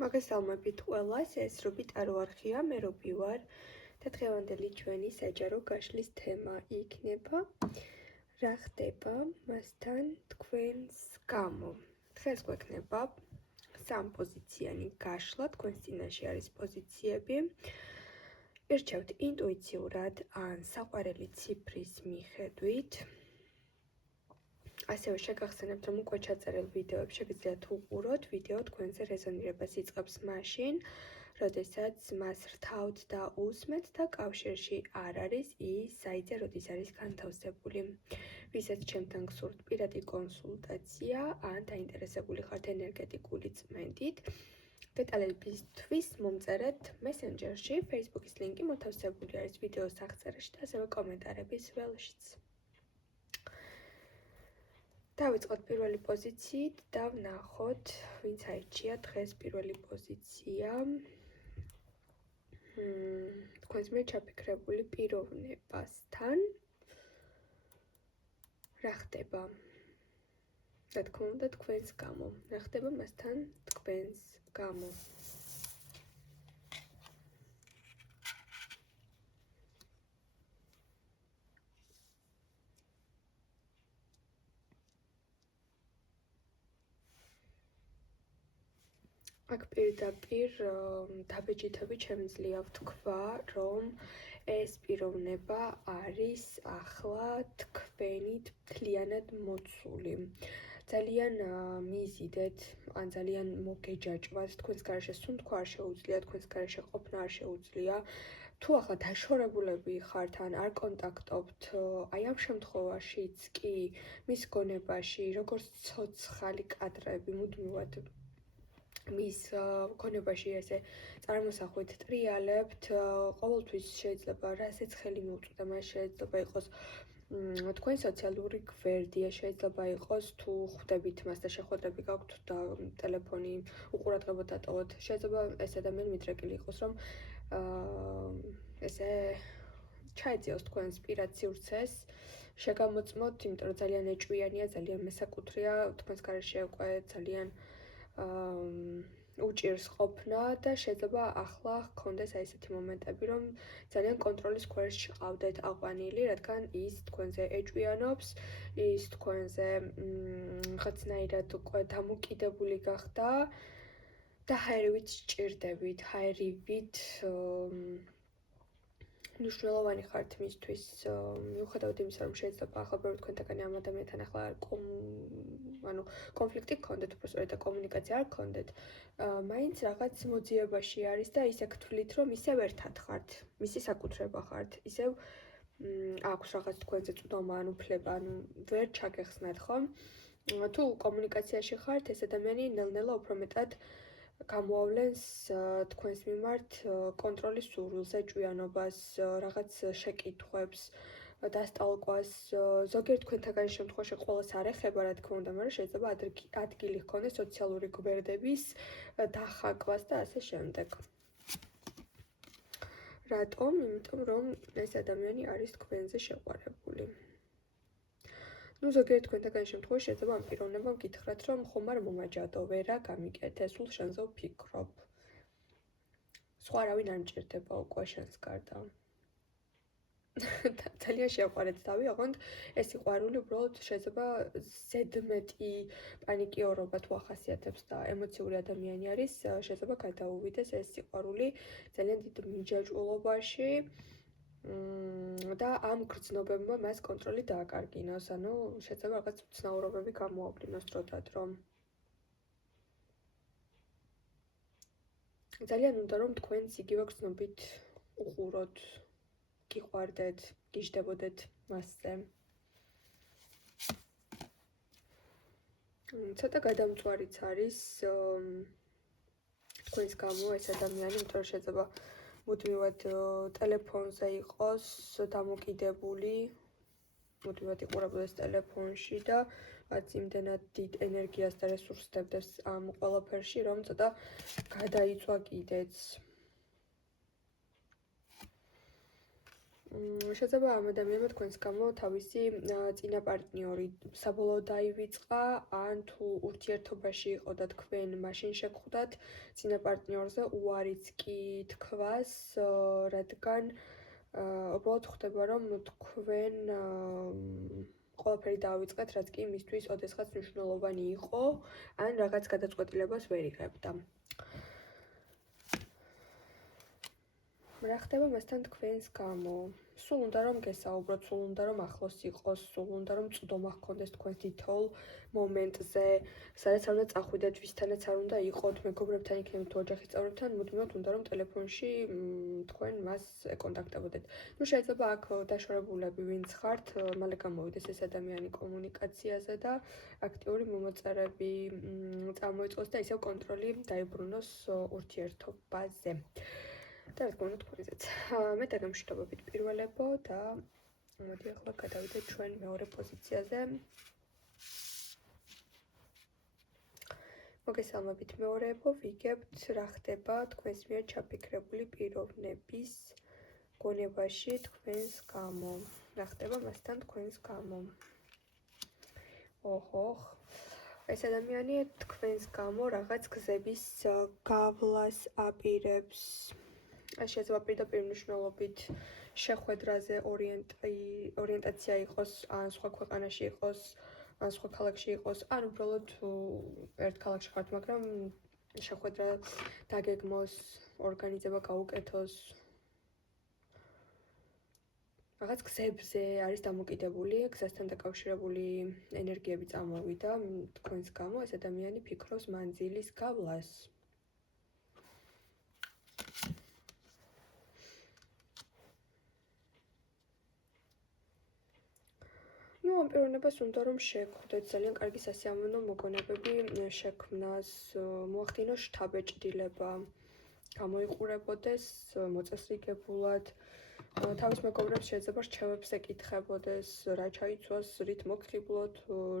მოგესალმებით ყველას, ეს რუბიტარო არხია, მე რუბი ვარ და დღევანდელი ჩვენი საჯარო გაშლის თემა იქნება რა ხდება მასთან თქვენს გამო. დღეს გვექნება სამპოზიციანი გაშლა, თქვენს წინაშე არის პოზიციები. ირჩევთ ინტუიციურად ან საყვარელი ციფრის მიხედვით. ასევე შეგახსენებთ, რომ უკვე ჩაწერილ ვიდეოებს შეგიძლიათ უყუროთ, ვიდეო თქვენზე რეზონირებას იწყებს მაშინ, როდესაც მას რთავთ და უსმენთ და კავშირში არ არის ის საიტზე, როდის არის განთავსებული. ვისაც ჩემთან გსურთ პირადი კონსულტაცია ან დაინტერესებული ხართ ენერგეტიკული წმენდით, დეტალებისთვის მომწერეთ მესენჯერში, Facebook-ის ლინკი მოთავსებული არის ვიდეოს აღწერაში და ასევე კომენტარების ველშიც. დავიწყოთ პირველი პოზიციით და ვნახოთ, ვინც აირჩია დღეს პირველი პოზიცია. თქვენს მიერ ჩაფიქრებული პიროვნებასთან რა ხდება? რა თქმა უნდა, თქვენს გამო. რა ხდება მასთან თქვენს გამო? აქ პირდაპირ დაბეჭდებით შემიძლია ვთქვა, რომ ეს პიროვნება არის ახლა თქვენით მთლიანად მოცული. ძალიან მიზიდეთ, ან ძალიან მოგეჯაჭვათ, თქვენს გარეშე სუნთქვა არ შეუძლია, თქვენს გარეშე ყოფნა არ შეუძლია. თუ ახლა დაშორებულები ხართ ან არ კონტაქტობთ, აი ამ შემთხვევაშიც კი მის გონებაში, როგორც ცოცხალი კადრები მუდმივად მის გონებაში ესე წარმოსახვით ტრიალებთ, ყოველთვის შეიძლება რასაც ხელი მიუწვდა, მას შეიძლება იყოს თქვენი სოციალური გვერდია, შეიძლება იყოს თუ ხვდებით მას და შეხვედრები გაქვთ და ტელეფონი უყურადღებოდ დატოვოთ, შეიძლება ეს ადამიანი მიდრეკილი იყოს, რომ ესე ჩაეძიოს თქვენს პირად სივრცეს, შეგამოწმოთ, იმიტომ რომ ძალიან ეჭვიანია, ძალიან მესაკუთრეა, თქვენს გარეშე უკვე ძალიან უჭირს ყოფნა და შეიძლება ახლა ჰქონდეს აი ესეთი მომენტები, რომ ძალიან კონტროლის ქვეშ ყავდეთ აყვანილი, რადგან ის თქვენზე ეჭვიანობს, ის თქვენზე რაღაცნაირად უკვე დამოკიდებული გახდა და ჰაერივით სჭირდებით, ჰაერივით მნიშვნელოვანი ხართ მისთვის, მიუხედავად იმისა, რომ შეიძლება ახლა ბევრი თქვენთაგანი ამ ადამიანთან ახლა კონფლიქტი გქონდეთ, უბრალოდ კომუნიკაცია არ გქონდეთ, მაინც რაღაც მოძიებაში არის და ისე გთვლით, რომ ისევ ერთად ხართ, მისი საკუთრება ხართ, ისევ აქვს რაღაც თქვენზე წვდომა ან უფლება, ვერ ჩაგეხსნათ, ხო? თუ კომუნიკაციაში ხართ, ეს ადამიანი ნელ-ნელა უფრო მეტად გამოავლენს თქვენს მიმართ კონტროლის სურვილს, ეჭვიანობას, რაღაც შეკითხვებს, დასტალკვას, ზოგიერთ თქვენთაგანი შემთხვევაში ყველას არ ეხება, რა თქმა უნდა, მაგრამ შეიძლება ადგილი ჰქონდეს სოციალური გვერდების დახაკვას და ასე შემდეგ. რატომ? იმიტომ რომ ეს ადამიანი არის თქვენზე შეყვარებული. ზოგიერთ თქვენთაგანი შემთხვევაში შეიძლება ამ პიროვნებამ გითხრათ, რომ ხომ არ მომაჯადო, ვერა გამიკეთე, სულ შენზე ვფიქრობ. სხვა არავინ არ მჭირდება უკვე შენს გარდა. ძალიან შეყვარეთ თავი, ოღონდ ეს სიყვარული უბრალოდ შეიძლება ზედმეტი პანიკიორობა თუ ახასიათებს და ემოციური ადამიანი არის, შეიძლება გადაუვიდეს ეს სიყვარული ძალიან დიდ მიჯაჭვულობაში და ამ გრძნობებმა მას კონტროლი დააკარგინოს, ანუ შეიძლება რაღაც უცნაურობები გამოავლინოს დროდადრო, რომ ძალიან უნდა რომ თქვენც იგივე გრძნობით უყუროთ, გიყვარდეთ, გიждდებოდეთ მასზე. ცოტა გადამწვარიც არის თქვენს გამო ეს ადამიანი, იმიტომ რომ შეიძლება მუდმივად ტელეფონზე იყოს დამოკიდებული, მუდმივად იყურებოდეს ტელეფონში და რაც იმდენად დიდ ენერგიას და რესურსს დებდეს ამ ყველაფერში, რომ ცოტა გადაიწვა კიდეც. შეიძლება ამ ადამიანმა თქვენს გამო თავისი წინა პარტნიორი საბოლოოდ დაივიწყა, ან თუ ურთიერთობაში იყო და თქვენ მაშინ შეგხვდათ, წინა პარტნიორზე უარიც კი თქვას, რადგან უბრალოდ ხდება, რომ თქვენ ყველაფერი დაავიწყეთ, რაც კი მისთვის ოდესღაც მნიშვნელოვანი იყო, ან რაღაც გადაწყვეტილებას ვერ იღებდა. რა ხდება მასთან თქვენს გამო? სულ უნდა რომ გესაუბროთ, სულ უნდა რომ ახლოს იყოს, სულ უნდა რომ წვდომა ჰქონდეს თქვენს თითოეულ მომენტზე, სადაც არ უნდა წახვიდეთ, ვისთანაც არ უნდა იყოთ, მეგობრებთან იქნებით თუ ოჯახის წევრებთან, მუდმივად უნდა რომ ტელეფონში თქვენ მას ეკონტაქტებოდეთ. ნუ შეიძლება აქ დაშორებულები ვინც ხართ, მალე გამოვიდეს ეს ადამიანი კომუნიკაციაზე და აქტიური მომოწერები წამოიწყოს და ისევ კონტროლი დაიბრუნოს ურთიერთობაზე. და რა თქმა უნდა თქვენზეც. მე დაგემშვიდობებით პირველებო და მოდი ახლა გადავიდეთ ჩვენ მეორე პოზიციაზე. მოგესალმებით მეორეებო, ვიგებთ რა ხდება თქვენს მიერ ჩაფიქრებული პიროვნების გონებაში თქვენს გამო. რა ხდება მასთან თქვენს გამო. ოჰ, ეს ადამიანი თქვენს გამო რაღაც გზების გავლას აპირებს. შეიძლება პირდაპირ მნიშვნელობით შეხვედრაზე ორიენტაცია იყოს, ან სხვა ქვეყანაში იყოს, ან სხვა ქალაქში იყოს, ან უბრალოდ ერთ ქალაქში ხართ, მაგრამ შეხვედრა დაგეგმოს, ორგანიზება გაუკეთოს. რაღაც გზებზე არის დამოკიდებული, გზასთან დაკავშირებული ენერგიები წამოვიდა თქვენს გამო, ეს ადამიანი ფიქრობს მანძილის გავლას. ამ პიროვნებას უნდა რომ შეგხვდეთ, ძალიან კარგი სასიამოვნო მოგონებები შექმნას, მოახდინოს შთაბეჭდილება, გამოიყურებოდეს მოწესრიგებულად, თავის მეგობრებს შეიძლება რჩევებს ეკითხებოდეს, რა ჩაიცვას, რით მოგხიბლოთ,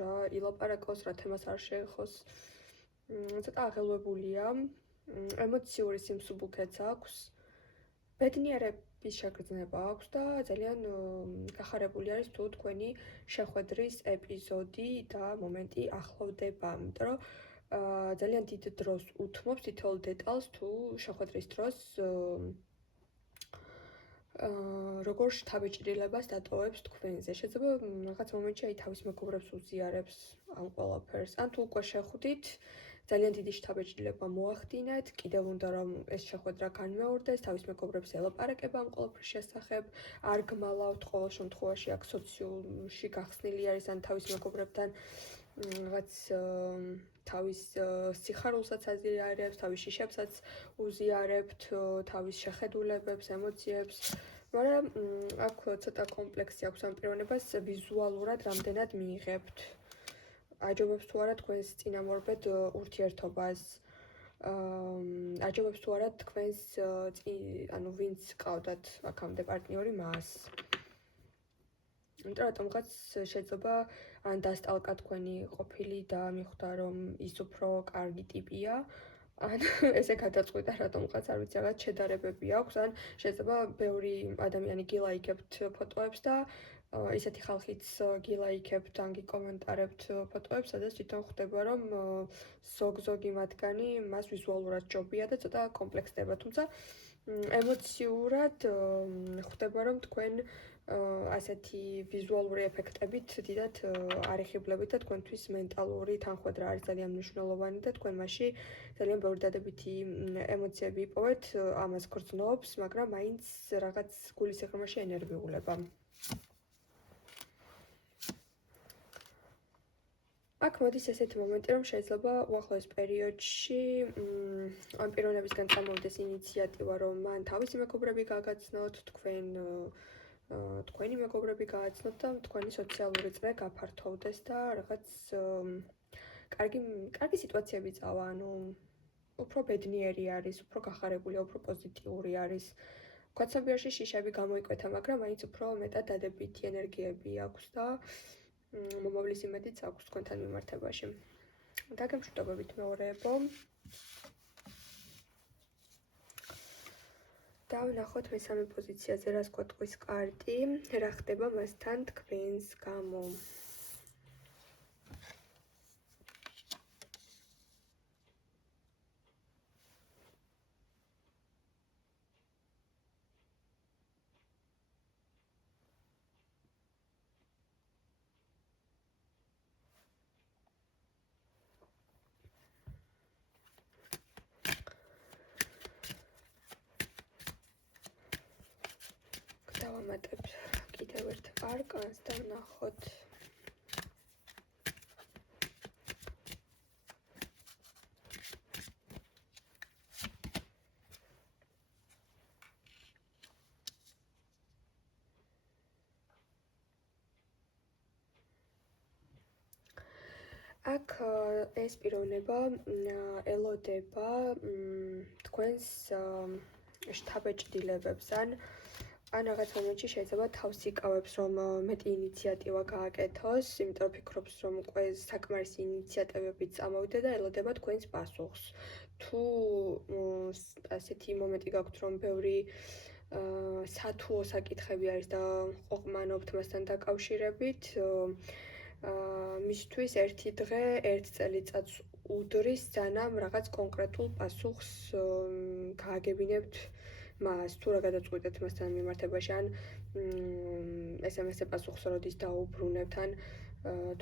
რა ილაპარაკოს, რა თემას არ შეეხოს. ცოტა აღელვებულია, ემოციური სიმსუბუქეც აქვს, ბედნიერების შეგრძნება აქვს და ძალიან გახარებული არის თუ თქვენი შეხვედრის ეპიზოდი და მომენტი ახლოვდება, იმიტომ რომ ძალიან დიდ დროს უთმობს თითოეულ დეტალს თუ შეხვედრის დროს როგორ შთაბეჭდილებას დატოვებს თქვენზე. შეიძლება რაღაც მომენტში აი თავის მეგობრებს უზიარებს ამ ყველაფერს, ან თუ უკვე შეხვდით, ძალიან დიდი შთაბეჭდილება მოახდინეთ, კიდევ უნდა რომ ეს შეხვედრა განმეორდეს, თავის მეგობრებს ელაპარაკება ამ ყველაფრის შესახებ, არ გმალავთ ყოველ შემთხვევაში აქ სოციუმში გახსნილი არის, ან თავის მეგობრებთან რაღაც თავის სიხარულსაც აზიარებს, თავის შიშებსაც უზიარებთ, თავის შეხედულებებს, ემოციებს, მაგრამ აქ ცოტა კომპლექსი აქვს ამ პიროვნებას, ვიზუალურად რამდენად მიიღებთ. აჯობებს თუ არა თქვენს წინამორბედ ურთიერთობას, აჯობებს თუ არა თქვენს ანუ ვინც ყავდათ აქამდე პარტნიორი მას. იმიტომ რატომღაც შეიძლება ან დასტალკა თქვენი ყოფილი და მიხვდა რომ ის უფრო კარგი ტიპია, ან ესე გადაწყვიტა რატომღაც არ ვიცი რაღაც შედარებები აქვს, ან შეიძლება ბევრი ადამიანი გილაიქებთ ფოტოებს და ისეთი ხალხიც გილაიქებთ ან გიკომენტარებთ ფოტოებს, სადაც თვითონ ხვდება რომ ზოგი მათგანი მას ვიზუალურად ჯობია და ცოტა კომპლექსდება, თუმცა ემოციურად ხვდება რომ თქვენ ასეთი ვიზუალური ეფექტებით დიდად არ იხიბლებით და თქვენთვის მენტალური თანხმედრა არის ძალიან მნიშვნელოვანი და თქვენ მასში ძალიან ბევრი დადებითი ემოციები იპოვეთ, ამას გრძნობს, მაგრამ მაინც რაღაც გულის სიღრმეში ენერგიულება. აქ მოდის ესეთი მომენტი, რომ შეიძლება უახლოეს პერიოდში ამ პიროვნებისგან წამოვიდეს ინიციატივა, რომ მან თავისი მეგობრები გააგრძნოთ, თქვენი მეგობრები გააცნოთ და თქვენი სოციალური წრე გაფართოვდეს და რაღაც კარგი სიტუაციები წავა, ანუ უფრო ბედნიერი არის, უფრო გახარებულია, უფრო პოზიტიური არის. გვაცნობიერში შიშები გამოიკვეთა, მაგრამ მაინც უფრო მეტად დადებითი ენერგიები აქვს და მომავლის იმედიც აქვს თქვენთან მიმართებაში. დაგემშვიდობებით მეორეებო. და ვნახოთ მესამე პოზიციაზე რას გვატყვის კარტი, რა ხდება მასთან თქვენს გამო. დავამატებ კიდევ ერთ არკანს და ვნახოთ. აქ ეს პიროვნება ელოდება თქვენს შთაბეჭდილებებს ან რაღაც მომენტში შეიძლება თავს იკავებს, რომ მეტი ინიციატივა გააკეთოს, იმიტომ რომ ფიქრობს, რომ უკვე საკმარისი ინიციატივებით წამოვიდა და ელოდება თქვენს პასუხს. თუ ასეთი მომენტი გაქვთ, რომ ბევრი სათუო საკითხები არის და ყოყმანობთ მასთან დაკავშირებით, მისთვის ერთი დღე, ერთ წელიწადს უდრის სანამ რაღაც კონკრეტულ პასუხს გააგებინებთ მას, თუ რა გადაწყვეტეთ მასთან მიმართებაში, ან SMS-ზე პასუხს როდის დაუბრუნებთ, ან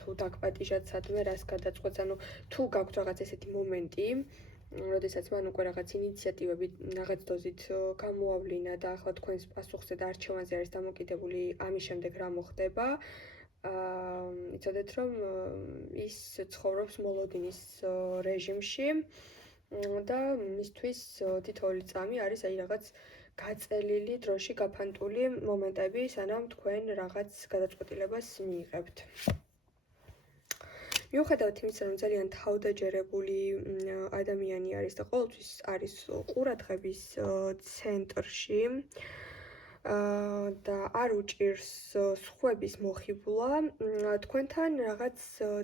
თუ დაგპატიჟათ სადმე რას გადაწყვეტს, ანუ თუ გაქვთ რაღაც ესეთი მომენტი, როდესაც მან უკვე რაღაც ინიციატივები რაღაც დოზით გამოავლინა და ახლა თქვენს პასუხზე და არჩევანზე არის დამოკიდებული, ამის შემდეგ რა მოხდება, იცოდეთ, რომ ის ცხოვრობს მოლოდინის რეჟიმში და მისთვის თითოეული წამი არის აი რაღაც გაწელილი დროში გაფანტული მომენტები, სანამ თქვენ რაღაც გადაწყვეტილებას მიიღებთ. მიუხედავად იმისა, რომ ძალიან თავდაჯერებული ადამიანი არის და ყოველთვის არის ყურადღების ცენტრში და არ უჭირს სხვების მოხიბლა, თქვენთან რაღაც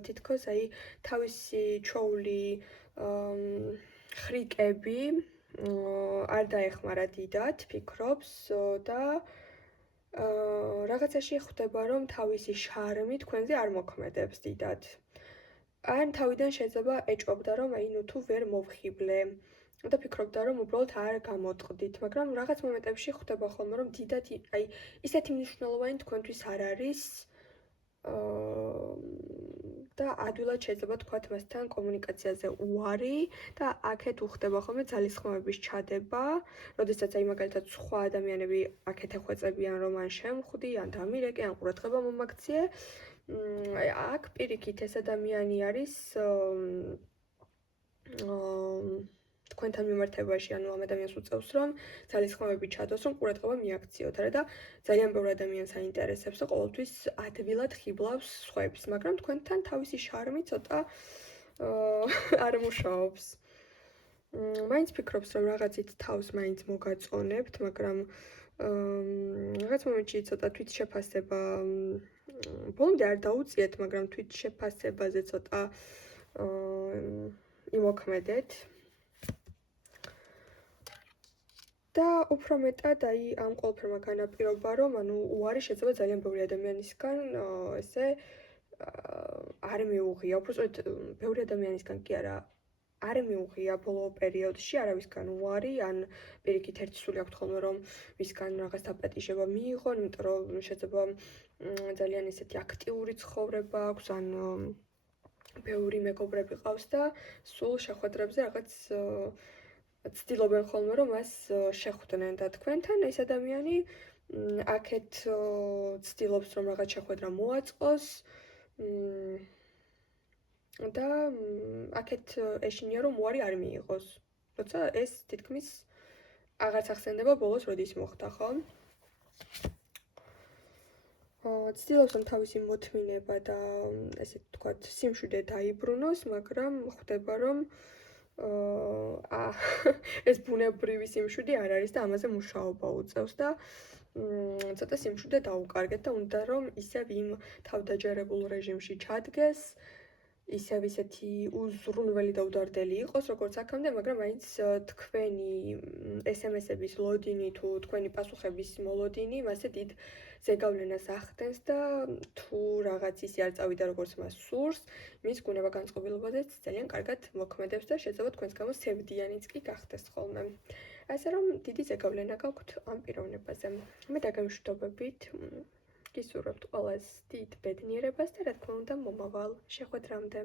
თითქოს აი თავისი ჩვეული ხრიკები არ დაეხმარა დიდად, ფიქრობს და რაღაცაში ხვდება, რომ თავისი შარმი თქვენზე არ მოქმედებს დიდად. ან თავიდან შეიძლება ეჭვობდა, რომ აი ნუ თუ ვერ მოვხიბლე და ფიქრობდა, რომ უბრალოდ არ გამოტყდით, მაგრამ რაღაც მომენტებში ხვდება ხოლმე, რომ დიდად აი ისეთი მნიშვნელოვანი თქვენთვის არ არის და ადვილად შეიძლება თქვათ მასთან კომუნიკაციაზე უარი და აქეთ უხდება ხოლმე ძალისხმევების ჩადება, როდესაც აი მაგალითად სხვა ადამიანები აქეთ ეხვეწებიან, რომ ან შემხვდი, ან დამირეკე, ან ყურადღება მომაქციე, აქ პირიქით ეს ადამიანი არის თქვენთან მიმართებაში, ანუ ამ ადამიანს უწევს, რომ ძალისხმევები ჩადოს, რომ ყურადღება მიაქციოთ, არა და ძალიან ბევრი ადამიანს აინტერესებს და ყოველთვის ადვილად ხიბლავს სხვებს, მაგრამ თქვენთან თავისი შარმი ცოტა არ მუშაობს. მაინც ფიქრობს, რომ რაღაცით თავს მაინც მოგაწონებთ, მაგრამ რაღაც მომენტში ცოტა თვითშეფასება ბოლომდე არ დაუწიეთ, მაგრამ თვითშეფასებაზე ცოტა იმოქმედეთ. და უფრო მეტად აი ამ ყველაფერმა განაპირობა, რომ ანუ უარი შეიძლება ძალიან ბევრი ადამიანისგან ესე არ მიუღია, უბრალოდ ბევრი ადამიანისგან კი არა, არ მიუღია ბოლო პერიოდში არავისგან უარი, ან პირიქით ერთი სული აქვთ ხოლმე, რომ მისგან რაღაც დაპატიჟება მიიღონ, იმიტომ რომ შეიძლება ძალიან ესეთი აქტიური ცხოვრება აქვს, ან ბევრი მეგობრები ყავს და სულ შეხვედრებზე რაღაც ცდილობენ ხოლმე, რომ მას შეხვდნენ და თქვენთან ეს ადამიანი აქეთ ცდილობს, რომ რაღაც შეხვედრა მოაწყოს და აქეთ ეშინია, რომ უარი არ მიიღოს. როცა ეს თითქმის აღარც ახსენდება ბოლოს, როდის მოხდა, ხო? ცდილობს, რომ თავისი მოთმინება და ესე ვთქვათ, სიმშვიდე დაიბრუნოს, მაგრამ ხვდება, რომ ეს ბუნებრივი სიმშვიდე არ არის და ამაზე მუშაობა უწევს და ცოტა სიმშვიდე დაუკარგეთ და უნდა რომ ისევ იმ თავდაჯერებულ რეჟიმში ჩადგეს ისეთი უზრუნველი და უდარდელი იყოს, როგორც აქამდე, მაგრამ მაინც თქვენი SMS-ების ლოდინი თუ თქვენი პასუხების მოლოდინი მასე დიდ ზეგავლენას ახდენს და თუ რაღაც ისე არ წავიდა როგორც მას სურს, მის ბუნება განწყობილობაზეც ძალიან კარგად მოქმედებს და შეიძლება თქვენს გამო სევდიანიც კი გახდეს ხოლმე. ასე რომ დიდი ზეგავლენა გაქვთ ამ პიროვნებაზე. მე დაგემშვიდობებით. გისურვებთ ყველას დიდ ბედნიერებას და რა თქმა უნდა მომავალ შეხვედრამდე.